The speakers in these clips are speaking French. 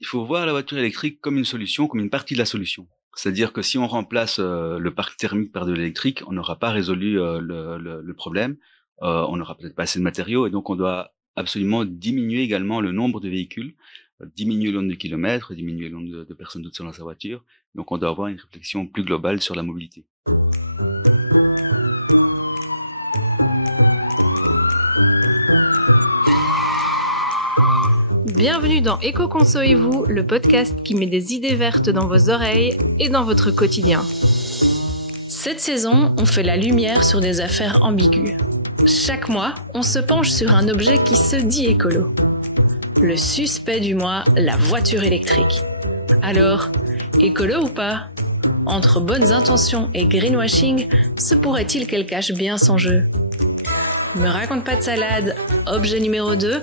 Il faut voir la voiture électrique comme une solution, comme une partie de la solution. C'est-à-dire que si on remplace le parc thermique par de l'électrique, on n'aura pas résolu le problème. On n'aura peut-être pas assez de matériaux et donc on doit absolument diminuer également le nombre de véhicules, diminuer le nombre de kilomètres, diminuer le nombre de personnes toutes seules dans sa voiture. Donc on doit avoir une réflexion plus globale sur la mobilité. Bienvenue dans Éco-Conso et vous, le podcast qui met des idées vertes dans vos oreilles et dans votre quotidien. Cette saison, on fait la lumière sur des affaires ambiguës. Chaque mois, on se penche sur un objet qui se dit écolo. Le suspect du mois, la voiture électrique. Alors, écolo ou pas ? Entre bonnes intentions et greenwashing, se pourrait-il qu'elle cache bien son jeu ? Me raconte pas de salade, objet numéro 2,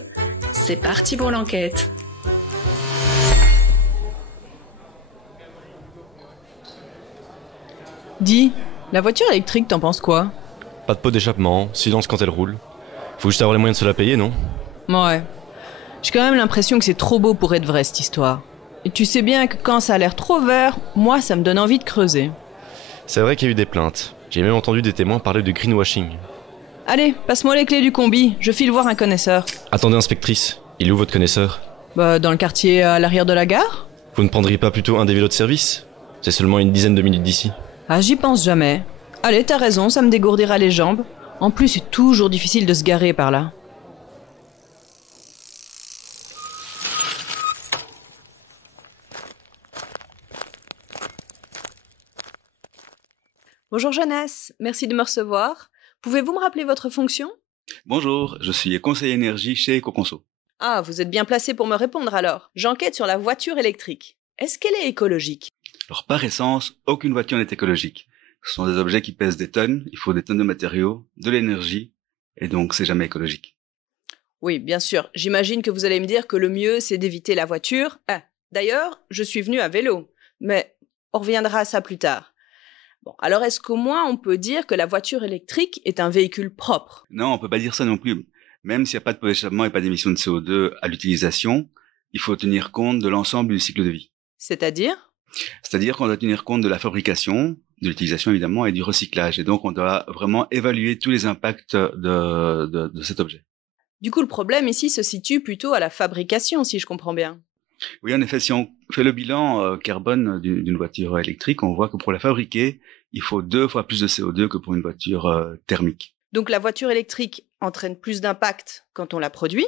c'est parti pour l'enquête. Dis, la voiture électrique, t'en penses quoi ? Pas de pot d'échappement, silence quand elle roule. Faut juste avoir les moyens de se la payer, non ? Ouais. J'ai quand même l'impression que c'est trop beau pour être vrai, cette histoire. Et tu sais bien que quand ça a l'air trop vert, moi, ça me donne envie de creuser. C'est vrai qu'il y a eu des plaintes. J'ai même entendu des témoins parler de greenwashing. Allez, passe-moi les clés du combi, je file voir un connaisseur. Attendez, inspectrice, il est où votre connaisseur ? Bah, dans le quartier à l'arrière de la gare ? Vous ne prendriez pas plutôt un des vélos de service ? C'est seulement une dizaine de minutes d'ici. Ah, j'y pense jamais. Allez, t'as raison, ça me dégourdira les jambes. En plus, c'est toujours difficile de se garer par là. Bonjour jeunesse, merci de me recevoir. Pouvez-vous me rappeler votre fonction ? Bonjour, je suis conseiller énergie chez Éco-Conso. Ah, vous êtes bien placé pour me répondre alors. J'enquête sur la voiture électrique. Est-ce qu'elle est écologique ? Alors par essence, aucune voiture n'est écologique. Ce sont des objets qui pèsent des tonnes, il faut des tonnes de matériaux, de l'énergie, et donc c'est jamais écologique. Oui, bien sûr. J'imagine que vous allez me dire que le mieux, c'est d'éviter la voiture. Ah, d'ailleurs, je suis venue à vélo. Mais on reviendra à ça plus tard. Bon, alors est-ce qu'au moins on peut dire que la voiture électrique est un véhicule propre ? Non, on peut pas dire ça non plus. Même s'il n'y a pas de pot d'échappement et pas d'émissions de CO2 à l'utilisation, il faut tenir compte de l'ensemble du cycle de vie. C'est-à-dire ? C'est-à-dire qu'on doit tenir compte de la fabrication, de l'utilisation évidemment, et du recyclage. Et donc on doit vraiment évaluer tous les impacts de cet objet. Du coup, le problème ici se situe plutôt à la fabrication, si je comprends bien. Oui, en effet, si on fait le bilan carbone d'une voiture électrique, on voit que pour la fabriquer, il faut 2 fois plus de CO2 que pour une voiture thermique. Donc la voiture électrique entraîne plus d'impact quand on la produit,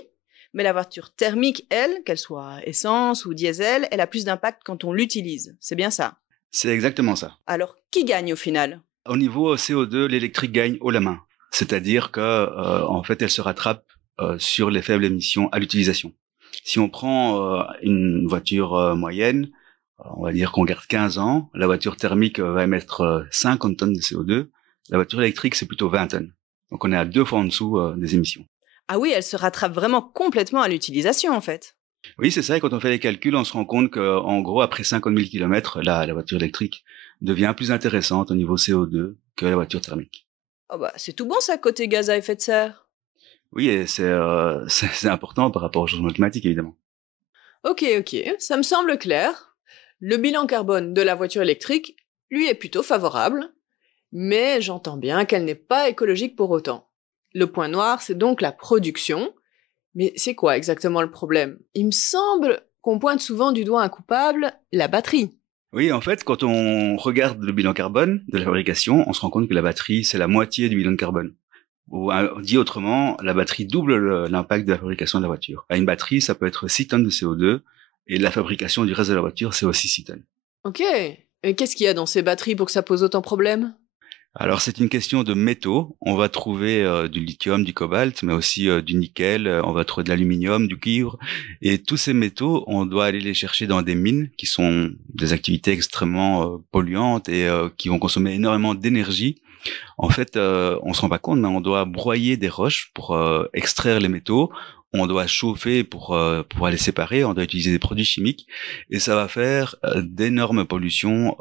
mais la voiture thermique, elle, qu'elle soit essence ou diesel, elle a plus d'impact quand on l'utilise. C'est bien ça ? C'est exactement ça. Alors, qui gagne au final ? Au niveau CO2, l'électrique gagne haut la main. C'est-à-dire que, en fait, elle se rattrape sur les faibles émissions à l'utilisation. Si on prend une voiture moyenne, on va dire qu'on garde 15 ans, la voiture thermique va émettre 50 tonnes de CO2, la voiture électrique, c'est plutôt 20 tonnes. Donc on est à 2 fois en dessous des émissions. Ah oui, elle se rattrape vraiment complètement à l'utilisation, en fait. Oui, c'est ça, et quand on fait les calculs, on se rend compte qu'en gros, après 50 000 km, la voiture électrique devient plus intéressante au niveau CO2 que la voiture thermique. Oh bah, c'est tout bon ça, côté gaz à effet de serre. Oui, et c'est important par rapport au changement climatique, évidemment. Ok, ça me semble clair. Le bilan carbone de la voiture électrique, lui, est plutôt favorable, mais j'entends bien qu'elle n'est pas écologique pour autant. Le point noir, c'est donc la production. Mais c'est quoi exactement le problème ? Il me semble qu'on pointe souvent du doigt un coupable, la batterie. Oui, en fait, quand on regarde le bilan carbone de la fabrication, on se rend compte que la batterie, c'est la moitié du bilan de carbone. Ou dit autrement, la batterie double l'impact de la fabrication de la voiture. Une batterie, ça peut être 6 tonnes de CO2, et la fabrication du reste de la voiture, c'est aussi 6 tonnes. Ok, et qu'est-ce qu'il y a dans ces batteries pour que ça pose autant de problèmes ? Alors c'est une question de métaux. On va trouver du lithium, du cobalt, mais aussi du nickel, on va trouver de l'aluminium, du cuivre. Et tous ces métaux, on doit aller les chercher dans des mines, qui sont des activités extrêmement polluantes et qui vont consommer énormément d'énergie. En fait, on se rend pas compte, mais on doit broyer des roches pour extraire les métaux. On doit chauffer pour pouvoir les séparer. On doit utiliser des produits chimiques et ça va faire d'énormes pollutions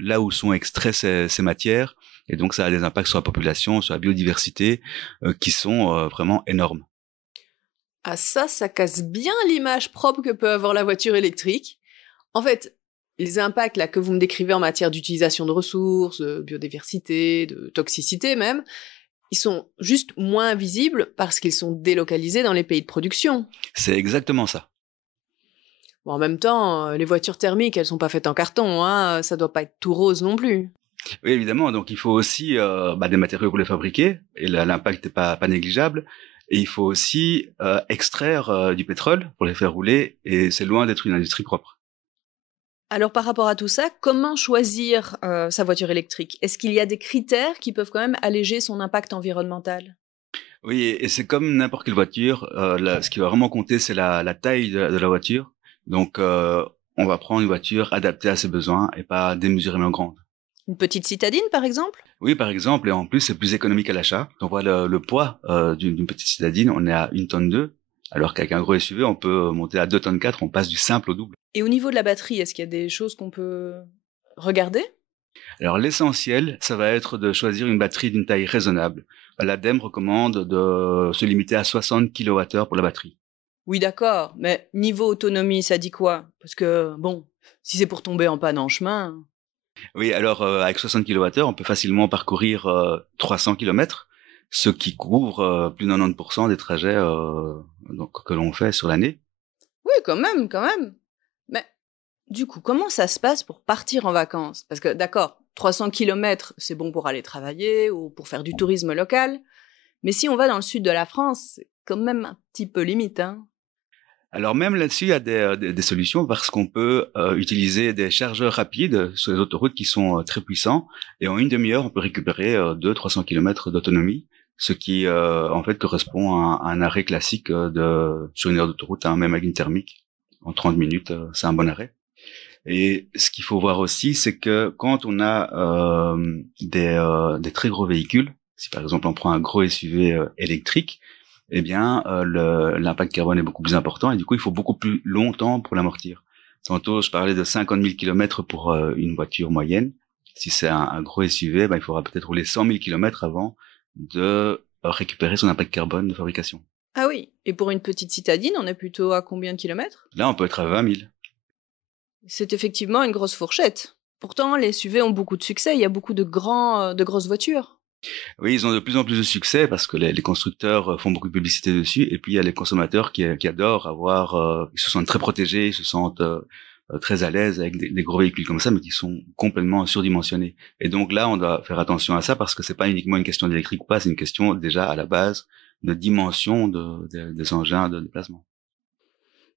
là où sont extraits ces matières. Et donc, ça a des impacts sur la population, sur la biodiversité qui sont vraiment énormes. Ah ça casse bien l'image propre que peut avoir la voiture électrique. En fait, les impacts là que vous me décrivez en matière d'utilisation de ressources, de biodiversité, de toxicité même, ils sont juste moins visibles parce qu'ils sont délocalisés dans les pays de production. C'est exactement ça. Bon, en même temps, les voitures thermiques, elles sont pas faites en carton, hein, ça doit pas être tout rose non plus. Oui, évidemment. Donc, il faut aussi des matériaux pour les fabriquer, et l'impact n'est pas négligeable. Et il faut aussi extraire du pétrole pour les faire rouler, et c'est loin d'être une industrie propre. Alors par rapport à tout ça, comment choisir sa voiture électrique? Est-ce qu'il y a des critères qui peuvent quand même alléger son impact environnemental? Oui, et c'est comme n'importe quelle voiture. Ce qui va vraiment compter, c'est la taille de la voiture. Donc, on va prendre une voiture adaptée à ses besoins et pas démesurément grande. Une petite citadine, par exemple? Oui, par exemple, et en plus, c'est plus économique à l'achat. On voit le poids d'une petite citadine, on est à 1,2 tonne, alors qu'avec un gros SUV, on peut monter à 2,4 tonnes, on passe du simple au double. Et au niveau de la batterie, est-ce qu'il y a des choses qu'on peut regarder? Alors, l'essentiel, ça va être de choisir une batterie d'une taille raisonnable. L'ADEME recommande de se limiter à 60 kWh pour la batterie. Oui, d'accord, mais niveau autonomie, ça dit quoi? Parce que, bon, si c'est pour tomber en panne en chemin... Oui, alors avec 60 kWh, on peut facilement parcourir 300 km, ce qui couvre plus de 90% des trajets que l'on fait sur l'année. Oui, quand même, quand même. Mais du coup, comment ça se passe pour partir en vacances? Parce que, d'accord, 300 km, c'est bon pour aller travailler ou pour faire du tourisme local. Mais si on va dans le sud de la France, c'est quand même un petit peu limite, hein. Alors même là-dessus, il y a des solutions parce qu'on peut utiliser des chargeurs rapides sur les autoroutes qui sont très puissants, et en une demi-heure, on peut récupérer 200-300 km d'autonomie, ce qui en fait correspond à un arrêt classique sur une heure d'autoroute, hein, même avec une thermique. En 30 minutes, c'est un bon arrêt. Et ce qu'il faut voir aussi, c'est que quand on a des très gros véhicules, si par exemple on prend un gros SUV électrique, eh bien l'impact carbone est beaucoup plus important, et du coup il faut beaucoup plus longtemps pour l'amortir. Tantôt je parlais de 50 000 km pour une voiture moyenne. Si c'est un gros SUV, il faudra peut-être rouler 100 000 km avant de récupérer son impact carbone de fabrication. Ah oui, et pour une petite citadine, on est plutôt à combien de kilomètres? Là on peut être à 20 000. C'est effectivement une grosse fourchette. Pourtant, les SUV ont beaucoup de succès, il y a beaucoup de grosses voitures. Oui, ils ont de plus en plus de succès parce que les constructeurs font beaucoup de publicité dessus, et puis il y a les consommateurs qui adorent avoir, ils se sentent très protégés, ils se sentent très à l'aise avec des gros véhicules comme ça, mais qui sont complètement surdimensionnés. Et donc là, on doit faire attention à ça parce que c'est pas uniquement une question d'électrique ou pas, c'est une question déjà à la base de dimension des engins de déplacement.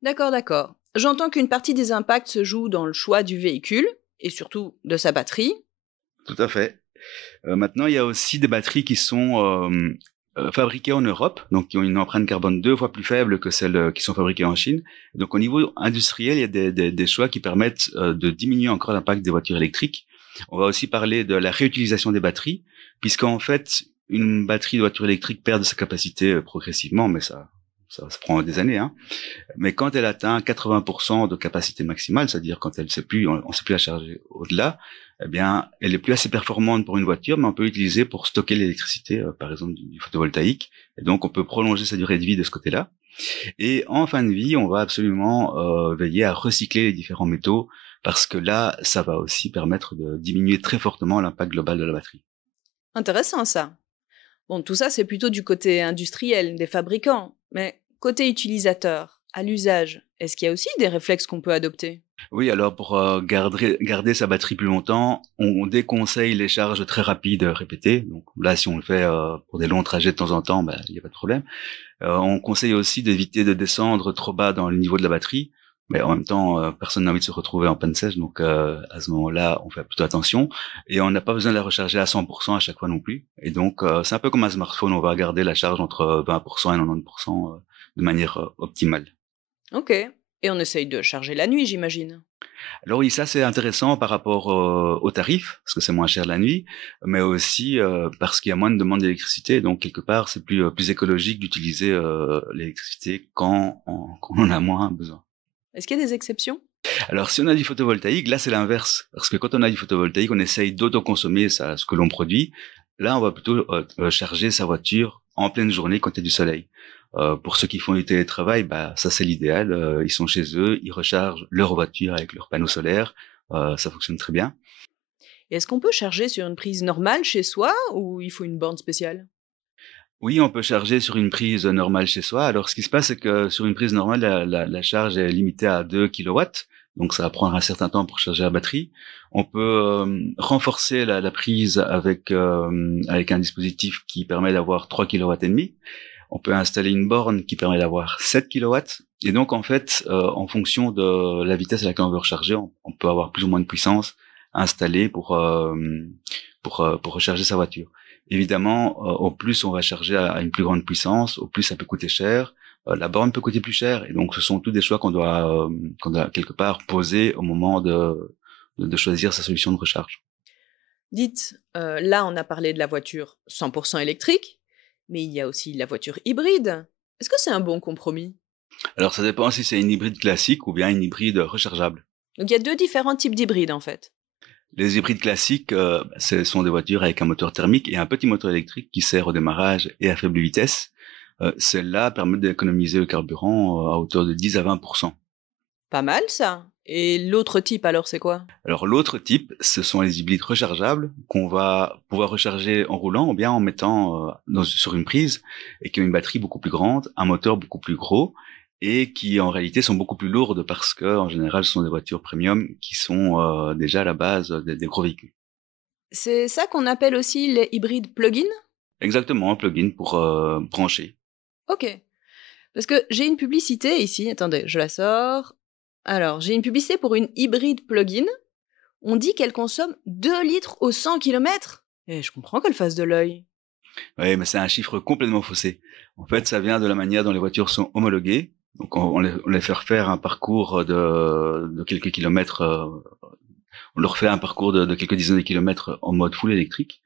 D'accord, d'accord. J'entends qu'une partie des impacts se joue dans le choix du véhicule, et surtout de sa batterie. Tout à fait. Maintenant, il y a aussi des batteries qui sont fabriquées en Europe, donc qui ont une empreinte carbone 2 fois plus faible que celles qui sont fabriquées en Chine. Donc au niveau industriel, il y a des choix qui permettent de diminuer encore l'impact des voitures électriques. On va aussi parler de la réutilisation des batteries, puisqu'en fait, une batterie de voiture électrique perd de sa capacité progressivement, mais ça prend des années, hein. Mais quand elle atteint 80% de capacité maximale, c'est-à-dire quand on ne sait plus la charger au-delà, eh bien, elle est plus assez performante pour une voiture, mais on peut l'utiliser pour stocker l'électricité, par exemple du photovoltaïque. Et donc, on peut prolonger sa durée de vie de ce côté-là. Et en fin de vie, on va absolument veiller à recycler les différents métaux, parce que là, ça va aussi permettre de diminuer très fortement l'impact global de la batterie. Intéressant ça. Bon, tout ça, c'est plutôt du côté industriel, des fabricants. Mais côté utilisateur, à l'usage, est-ce qu'il y a aussi des réflexes qu'on peut adopter? Oui, alors pour garder sa batterie plus longtemps, on déconseille les charges très rapides répétées. Donc là, si on le fait pour des longs trajets de temps en temps, il n'y a pas de problème. On conseille aussi d'éviter de descendre trop bas dans le niveau de la batterie. Mais en même temps, personne n'a envie de se retrouver en panne sèche, donc à ce moment-là, on fait plutôt attention. Et on n'a pas besoin de la recharger à 100% à chaque fois non plus. Et donc, c'est un peu comme un smartphone, on va garder la charge entre 20% et 90% de manière optimale. Ok. Et on essaye de charger la nuit, j'imagine. Alors oui, ça c'est intéressant par rapport aux tarifs, parce que c'est moins cher la nuit, mais aussi parce qu'il y a moins de demande d'électricité. Donc quelque part, c'est plus écologique d'utiliser l'électricité quand on en a moins besoin. Est-ce qu'il y a des exceptions? Alors, si on a du photovoltaïque, là, c'est l'inverse. Parce que quand on a du photovoltaïque, on essaye d'autoconsommer ce que l'on produit. Là, on va plutôt charger sa voiture en pleine journée quand il y a du soleil. Pour ceux qui font du télétravail, bah ça c'est l'idéal. Ils sont chez eux, ils rechargent leur voiture avec leurs panneaux solaires. Ça fonctionne très bien. Et est-ce qu'on peut charger sur une prise normale chez soi ou il faut une borne spéciale? Oui, on peut charger sur une prise normale chez soi. Alors, ce qui se passe, c'est que sur une prise normale, la charge est limitée à 2 kilowatts. Donc, ça va prendre un certain temps pour charger la batterie. On peut renforcer la prise avec un dispositif qui permet d'avoir 3 kilowatts et demi. On peut installer une borne qui permet d'avoir 7 kilowatts. Et donc, en fait, en fonction de la vitesse à laquelle on veut recharger, on peut avoir plus ou moins de puissance installée pour recharger sa voiture. Évidemment, au plus on va charger à une plus grande puissance, au plus ça peut coûter cher. La borne peut coûter plus cher, et donc ce sont tous des choix qu'on doit quelque part poser au moment de choisir sa solution de recharge. Dites, là on a parlé de la voiture 100% électrique, mais il y a aussi la voiture hybride. Est-ce que c'est un bon compromis? Alors ça dépend si c'est une hybride classique ou bien une hybride rechargeable. Donc il y a deux différents types d'hybrides en fait. Les hybrides classiques, ce sont des voitures avec un moteur thermique et un petit moteur électrique qui sert au démarrage et à faible vitesse. Celles-là permettent d'économiser le carburant à hauteur de 10 à 20%. Pas mal ça. Et l'autre type alors c'est quoi? Alors l'autre type, ce sont les hybrides rechargeables qu'on va pouvoir recharger en roulant ou bien en mettant sur une prise et qui ont une batterie beaucoup plus grande, un moteur beaucoup plus gros et qui en réalité sont beaucoup plus lourdes parce que en général ce sont des voitures premium qui sont déjà à la base des gros véhicules. C'est ça qu'on appelle aussi les hybrides plug-in? Exactement, un plug-in pour brancher. Ok. Parce que j'ai une publicité ici, attendez, je la sors. Alors, j'ai une publicité pour une hybride plug-in. On dit qu'elle consomme 2 litres au 100 km. Et je comprends qu'elle fasse de l'œil. Oui, mais c'est un chiffre complètement faussé. En fait, ça vient de la manière dont les voitures sont homologuées. Donc, on les fait faire un parcours de quelques kilomètres. On leur fait un parcours de quelques dizaines de kilomètres en mode full électrique.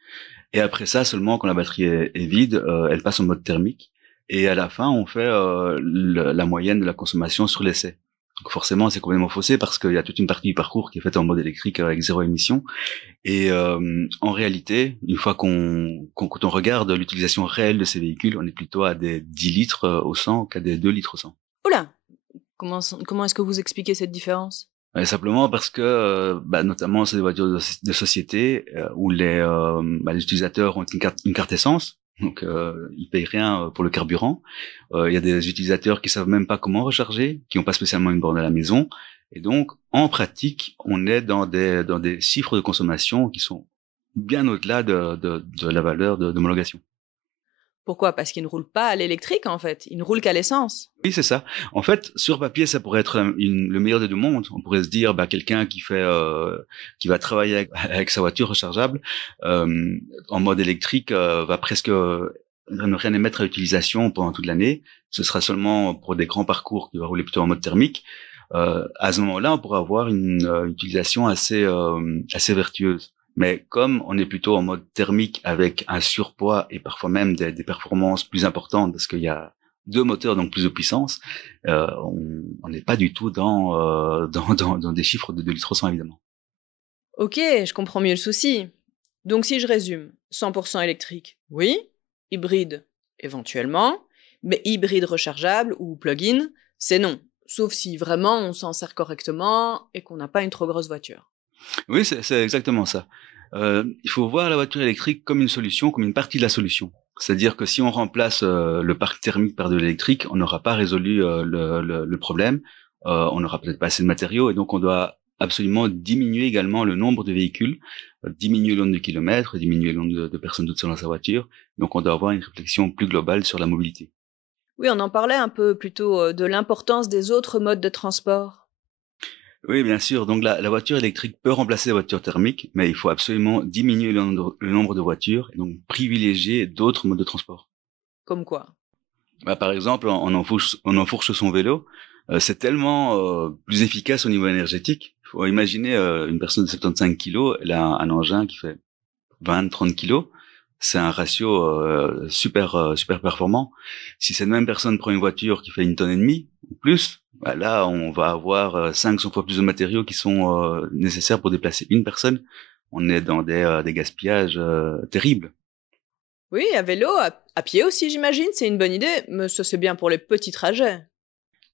Et après ça, seulement quand la batterie est vide, elle passe en mode thermique. Et à la fin, on fait la moyenne de la consommation sur l'essai. Donc forcément, c'est complètement faussé parce qu'il y a toute une partie du parcours qui est faite en mode électrique avec zéro émission. Et en réalité, une fois quand on regarde l'utilisation réelle de ces véhicules, on est plutôt à des 10 litres au 100 qu'à des 2 litres au 100. Oula! Comment est-ce que vous expliquez cette différence? Simplement parce que, notamment, c'est des voitures de société où les utilisateurs ont une carte essence. Donc, ils payent rien pour le carburant. Il y a des utilisateurs qui savent même pas comment recharger, qui n'ont pas spécialement une borne à la maison. Et donc, en pratique, on est dans des chiffres de consommation qui sont bien au-delà de la valeur d'homologation. Pourquoi? Parce qu'ils ne roulent pas à l'électrique, en fait. Ils ne roulent qu'à l'essence. Oui, c'est ça. En fait, sur papier, ça pourrait être le meilleur des deux mondes. On pourrait se dire, quelqu'un qui qui va travailler avec sa voiture rechargeable en mode électrique va presque ne rien émettre à l'utilisation pendant toute l'année. Ce sera seulement pour des grands parcours qui va rouler plutôt en mode thermique. À ce moment-là, on pourra avoir une utilisation assez vertueuse. Mais comme on est plutôt en mode thermique avec un surpoids et parfois même des performances plus importantes parce qu'il y a deux moteurs, donc plus de puissance, on n'est pas du tout dans des chiffres de 2 litres 100 évidemment. Ok, je comprends mieux le souci. Donc si je résume, 100% électrique, oui. Hybride, éventuellement. Mais hybride rechargeable ou plug-in, c'est non. Sauf si vraiment on s'en sert correctement et qu'on n'a pas une trop grosse voiture. Oui, c'est exactement ça. Il faut voir la voiture électrique comme une solution, comme une partie de la solution. C'est-à-dire que si on remplace le parc thermique par de l'électrique, on n'aura pas résolu le problème. On n'aura peut-être pas assez de matériaux et donc on doit absolument diminuer également le nombre de véhicules, diminuer le nombre de kilomètres, diminuer le nombre de personnes toutes seules dans sa voiture. Donc on doit avoir une réflexion plus globale sur la mobilité. Oui, on en parlait un peu plutôt de l'importance des autres modes de transport. Oui, bien sûr. Donc la voiture électrique peut remplacer la voiture thermique, mais il faut absolument diminuer le nombre de voitures et donc privilégier d'autres modes de transport. Comme quoi? Par exemple, on enfourche son vélo. C'est tellement plus efficace au niveau énergétique. Il faut imaginer une personne de 75 kilos, elle a un engin qui fait 20-30 kilos. C'est un ratio super performant. Si cette même personne prend une voiture qui fait 1,5 tonnes ou plus, là, on va avoir 500 fois plus de matériaux qui sont nécessaires pour déplacer une personne. On est dans des gaspillages terribles. Oui, à vélo, à pied aussi, j'imagine, c'est une bonne idée, mais ça c'est bien pour les petits trajets.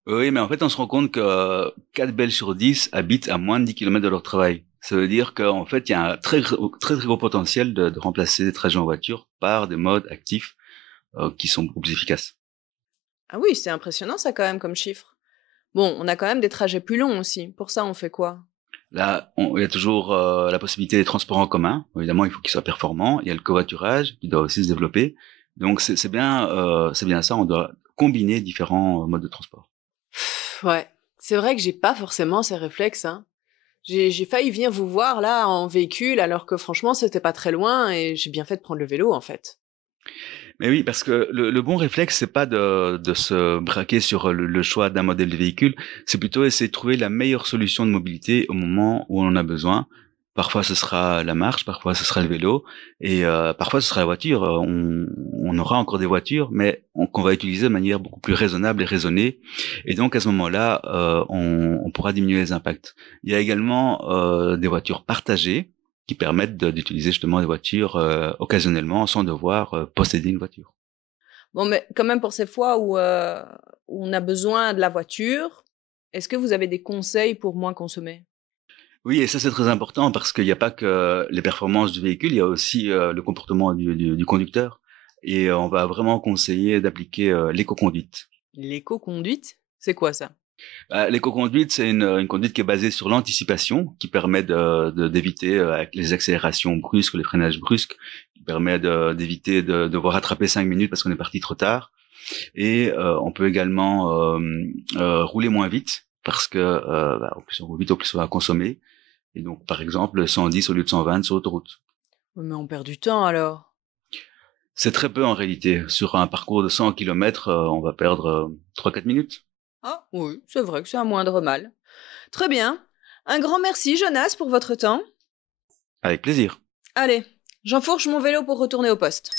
Oui, mais en fait, on se rend compte que 4 Belges sur 10 habitent à moins de 10 km de leur travail. Ça veut dire qu'en fait, il y a un très gros potentiel de remplacer des trajets en voiture par des modes actifs qui sont beaucoup plus efficaces. Ah oui, c'est impressionnant ça quand même comme chiffre. Bon, on a quand même des trajets plus longs aussi. Pour ça, on fait quoi? Là, il y a toujours la possibilité des transports en commun. Évidemment, il faut qu'ils soient performants. Il y a le covoiturage qui doit aussi se développer. Donc, c'est bien ça. On doit combiner différents modes de transport. Ouais, c'est vrai que j'ai pas forcément ces réflexes, hein. J'ai failli venir vous voir là en véhicule alors que franchement c'était pas très loin et j'ai bien fait de prendre le vélo en fait. Mais oui, parce que le bon réflexe, c'est pas de se braquer sur le choix d'un modèle de véhicule, c'est plutôt essayer de trouver la meilleure solution de mobilité au moment où on en a besoin. Parfois, ce sera la marche, parfois, ce sera le vélo, et parfois, ce sera la voiture. On aura encore des voitures, mais qu'on va utiliser de manière beaucoup plus raisonnable et raisonnée. Et donc, à ce moment-là, on pourra diminuer les impacts. Il y a également des voitures partagées qui permettent d'utiliser justement des voitures occasionnellement sans devoir posséder une voiture. Bon, mais quand même pour ces fois où on a besoin de la voiture, est-ce que vous avez des conseils pour moins consommer? Oui, et ça c'est très important parce qu'il n'y a pas que les performances du véhicule, il y a aussi le comportement du conducteur. Et on va vraiment conseiller d'appliquer l'éco-conduite. L'éco-conduite? C'est quoi ça? L'éco-conduite, c'est une conduite qui est basée sur l'anticipation, qui permet d'éviter les accélérations brusques, les freinages brusques, qui permet d'éviter de devoir rattraper 5 minutes parce qu'on est parti trop tard. Et on peut également rouler moins vite parce que au plus on roule vite, au plus on va consommer. Et donc, par exemple, 110 au lieu de 120 sur l'autoroute. Mais on perd du temps alors. C'est très peu en réalité. Sur un parcours de 100 km, on va perdre 3-4 minutes. Ah oui, c'est vrai que c'est un moindre mal. Très bien. Un grand merci Jonas pour votre temps. Avec plaisir. Allez, j'enfourche mon vélo pour retourner au poste.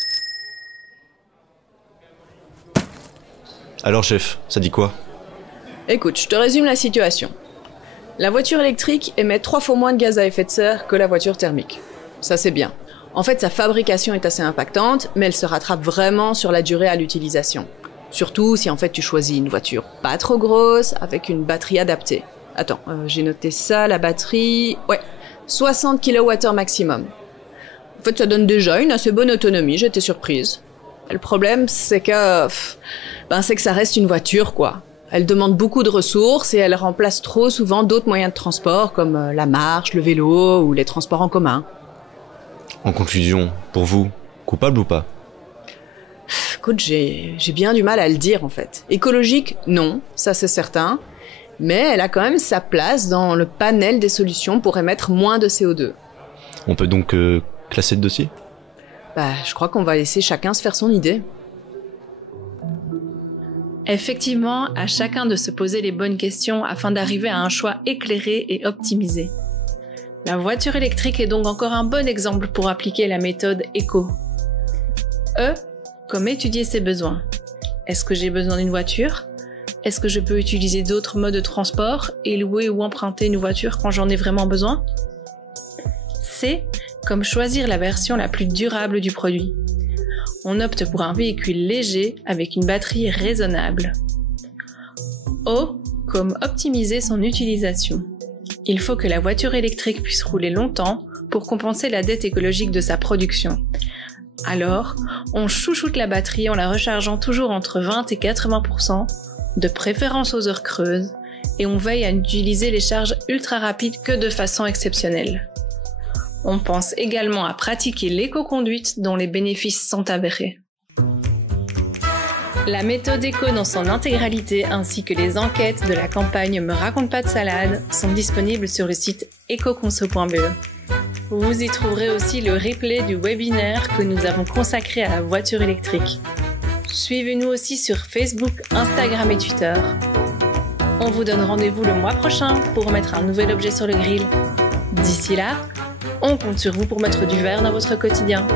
Alors chef, ça dit quoi? Écoute, je te résume la situation. La voiture électrique émet 3 fois moins de gaz à effet de serre que la voiture thermique. Ça c'est bien. En fait, sa fabrication est assez impactante, mais elle se rattrape vraiment sur la durée à l'utilisation. Surtout si en fait tu choisis une voiture pas trop grosse, avec une batterie adaptée. Attends, j'ai noté ça, la batterie... Ouais, 60 kWh maximum. En fait, ça donne déjà une assez bonne autonomie, j'étais surprise. Le problème, c'est que... c'est que ça reste une voiture, quoi. Elle demande beaucoup de ressources et elle remplace trop souvent d'autres moyens de transport, comme la marche, le vélo ou les transports en commun. En conclusion, pour vous, coupable ou pas? Écoute, j'ai bien du mal à le dire, en fait. Écologique, non, ça c'est certain. Mais elle a quand même sa place dans le panel des solutions pour émettre moins de CO2. On peut donc classer le dossier? Je crois qu'on va laisser chacun se faire son idée. Effectivement, à chacun de se poser les bonnes questions afin d'arriver à un choix éclairé et optimisé. La voiture électrique est donc encore un bon exemple pour appliquer la méthode éco. Comme étudier ses besoins. Est-ce que j'ai besoin d'une voiture? Est-ce que je peux utiliser d'autres modes de transport et louer ou emprunter une voiture quand j'en ai vraiment besoin? C, comme choisir la version la plus durable du produit. On opte pour un véhicule léger avec une batterie raisonnable. O, comme optimiser son utilisation. Il faut que la voiture électrique puisse rouler longtemps pour compenser la dette écologique de sa production. Alors, on chouchoute la batterie en la rechargeant toujours entre 20 et 80%, de préférence aux heures creuses, et on veille à n'utiliser les charges ultra rapides que de façon exceptionnelle. On pense également à pratiquer l'éco-conduite dont les bénéfices sont avérés. La méthode éco dans son intégralité ainsi que les enquêtes de la campagne Me raconte pas de salade sont disponibles sur le site ecoconso.be. Vous y trouverez aussi le replay du webinaire que nous avons consacré à la voiture électrique. Suivez-nous aussi sur Facebook, Instagram et Twitter. On vous donne rendez-vous le mois prochain pour mettre un nouvel objet sur le grill. D'ici là, on compte sur vous pour mettre du vert dans votre quotidien.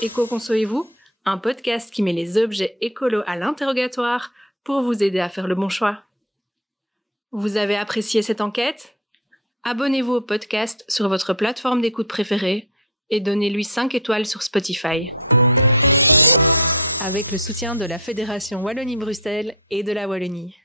Éco-conso et vous, un podcast qui met les objets écolos à l'interrogatoire pour vous aider à faire le bon choix. Vous avez apprécié cette enquête? Abonnez-vous au podcast sur votre plateforme d'écoute préférée et donnez-lui 5 étoiles sur Spotify. Avec le soutien de la Fédération Wallonie-Bruxelles et de la Wallonie.